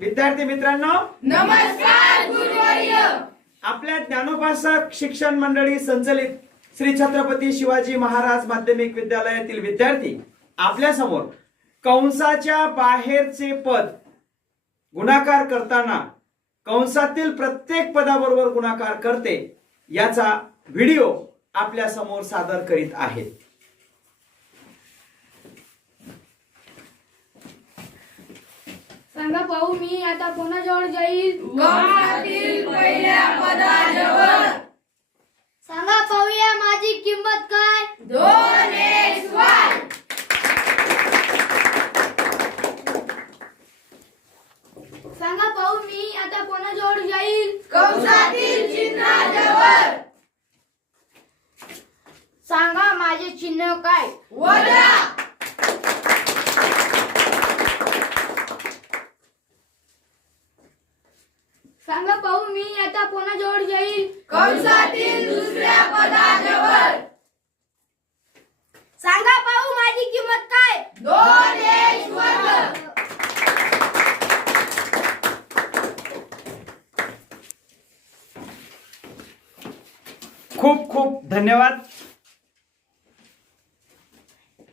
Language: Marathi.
विद्यार्थी मित्रांनो नमस्कार गुरुवर्य! आपल्या ज्ञानोपासक शिक्षण मंडळी संचलित श्री छत्रपती शिवाजी महाराज माध्यमिक विद्यालयातील विद्यार्थी आपल्यासमोर कंसाच्या बाहेरचे पद गुणाकार करताना कंसातील प्रत्येक पदाबरोबर गुणाकार करते याचा व्हिडिओ आपल्यासमोर सादर करीत आहेत. सांगा पाहू मी आता कोणाजवळ जाईल? कंसातील पहिल्या पदाजवळ. सांगा पाहूया माझी किंमत काय? दोन एक्स वाय. सांगा पाहू मी आता कोणाजवळ जाईल? कंसातील चिन्हाजवळ. सांगा माझे चिन्ह काय? वजा. सांगा पाहू मी आता कोणाजवळ जाईल कंसातील दुसऱ्या पदाजवळ. सांगा पाहू माझी किंमत काय? दोन वर्ग. खूप खूप धन्यवाद.